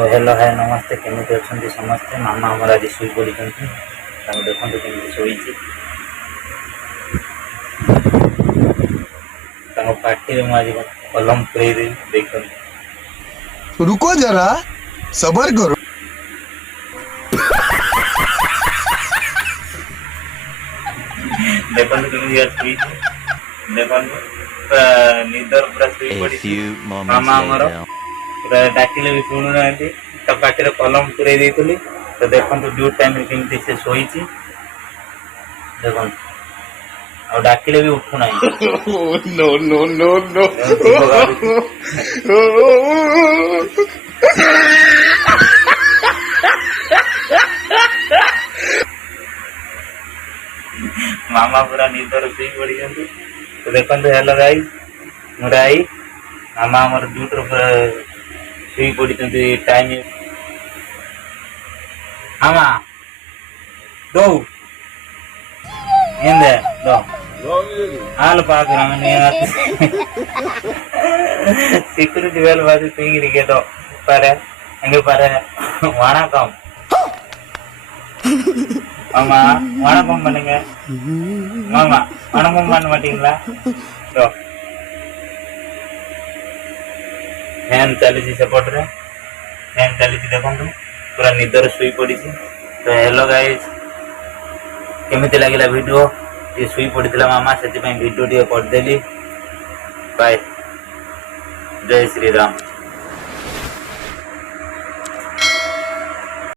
तो hello hi नमस्ते केमिति अछंती समस्ते। मामा हमर आज सुई पड़िछंती ताको देखंतु केमिति सोईची ताको पार्टी रे आज कलम प्रे रे देखंतु। रुको जरा सबर करो। देखंतु केमिति आज सोईची देखंतु निदर पूरा सोई पड़िची। मामा हमर पूरा डाकिले भी सुनु नांती ता पार्टी रे कलम प्रे देइतली तो देखंतु ड्यू टाइम रे केमिति से सोईची देखंतु और डाकिले भी उठु नाही। नो नो नो नो मामा पूरा निदर सोई पड़ी तो देखते हेलो गाइस मुराई मामा हमर ड्यूटी सोई पड़ी टाइम मामा दो इंदे दो हाल पाक सिक्यूरिटी वेल बाजी तूंगी दो पारे हंगे पारे वणकम मामा वणकम பண்ணுங்க मामा वणकम பண்ண மாட்டீங்களா दो फैन चली सेपट रे फैन चली देखो पूरा निदर शुई पड़ी। तो हेलो गाइस केमिति लागिला वीडियो ये शुई पड़ीला मामा से वीडियो टे करदेली। बाय जय श्री राम।